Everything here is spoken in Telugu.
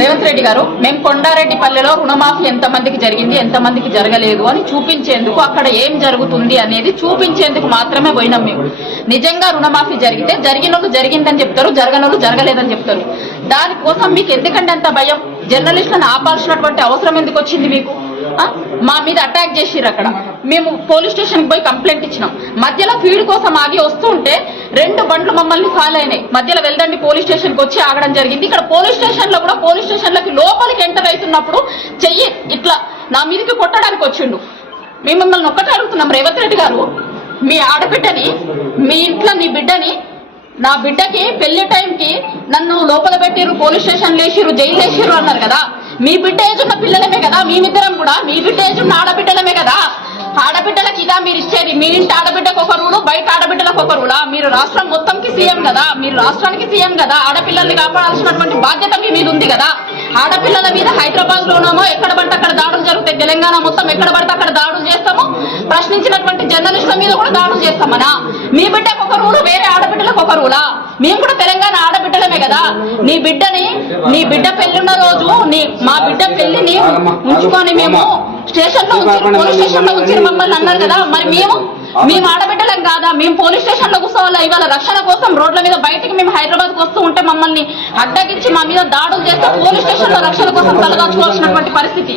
రేవంత్ రెడ్డి గారు మేము కొండారెడ్డి పల్లెలో రుణమాఫీ ఎంతమందికి జరిగింది ఎంతమందికి జరగలేదు అని చూపించేందుకు అక్కడ ఏం జరుగుతుంది అనేది చూపించేందుకు మాత్రమే పోయినాం మేము. నిజంగా రుణమాఫీ జరిగితే జరిగిన జరిగిందని చెప్తారు జరగని వాళ్ళు జరగలేదని చెప్తారు. దానికోసం మీకు ఎందుకంటే అంత భయం? జర్నలిస్టులను ఆపాల్సినటువంటి అవసరం ఎందుకు వచ్చింది మీకు? మా మీద అటాక్ చేసిర్రు అక్కడ. మేము పోలీస్ స్టేషన్కి పోయి కంప్లైంట్ ఇచ్చినాం. మధ్యలో ఫీడ్ కోసం ఆగి వస్తుంటే ఉంటే రెండు బండ్లు మమ్మల్ని ఫాలో అయినాయి. మధ్యలో వెళ్దండి పోలీస్ స్టేషన్కి వచ్చి ఆగడం జరిగింది. ఇక్కడ పోలీస్ స్టేషన్లో కూడా పోలీస్ స్టేషన్లోకి లోపలికి ఎంటర్ అవుతున్నప్పుడు చెయ్యి ఇట్లా నా మీదకి కొట్టడానికి వచ్చిండు. మేము మిమ్మల్ని ఒక్కటే అడుగుతున్నాం రేవంత్ రెడ్డి గారు. మీ ఆడబిడ్డని మీ ఇంట్లో నీ బిడ్డని నా బిడ్డకి పెళ్ళి టైంకి నన్ను లోపల పెట్టిర్రు పోలీస్ స్టేషన్ లేచిరు జైలు లేచిరు అన్నారు కదా. మీ బిడ్డ ఏజ్ ఉన్న పిల్లలమే కదా మేమిద్దరం కూడా. మీ బిడ్డ ఏజ్ ఉన్న ఆడబిడ్డలమే కదా మీరు ఇచ్చేది మీ ఇంటి ఆడబిడ్డకు ఒక రూలు బయట ఆడబిడ్డలకు ఒక రూలా? మీరు రాష్ట్రం మొత్తంకి సీఎం కదా మీరు రాష్ట్రానికి సీఎం కదా ఆడపిల్లల్ని కాపాడాల్సినటువంటి బాధ్యత మీ మీద ఉంది కదా. ఆడపిల్లల మీద హైదరాబాద్ లోనేమో ఎక్కడ పడితే అక్కడ దాడులు జరుగుతాయి. తెలంగాణ మొత్తం ఎక్కడ పడితే అక్కడ దాడులు చేస్తాము ప్రశ్నించినటువంటి జర్నలిస్టుల మీద కూడా దాడులు చేస్తామనా? మీ బిడ్డకు ఒక రూలు వేరే ఆడబిడ్డలకు ఒక రూలా? మేము కూడా తెలంగాణ ఆడబిడ్డలమే కదా. నీ బిడ్డని నీ బిడ్డ పెళ్ళిన్న రోజు నీ మా బిడ్డ పెళ్ళిని ఉంచుకొని మేము స్టేషన్లో ఉంచి పోలీస్ స్టేషన్లో ఉంచి మమ్మల్ని అన్నారు కదా మరి మేము మేము ఆడబిడ్డలం కాదా? మేము పోలీస్ స్టేషన్లో కూర్చోవాలా? ఇవాళ రక్షణ కోసం రోడ్ల మీద బయటికి మేము హైదరాబాద్ వస్తూ ఉంటే మమ్మల్ని అడ్డగించి మా మీద దాడులు చేస్తే పోలీస్ స్టేషన్లో రక్షణ కోసం తలదాచుకోవాల్సినటువంటి పరిస్థితి.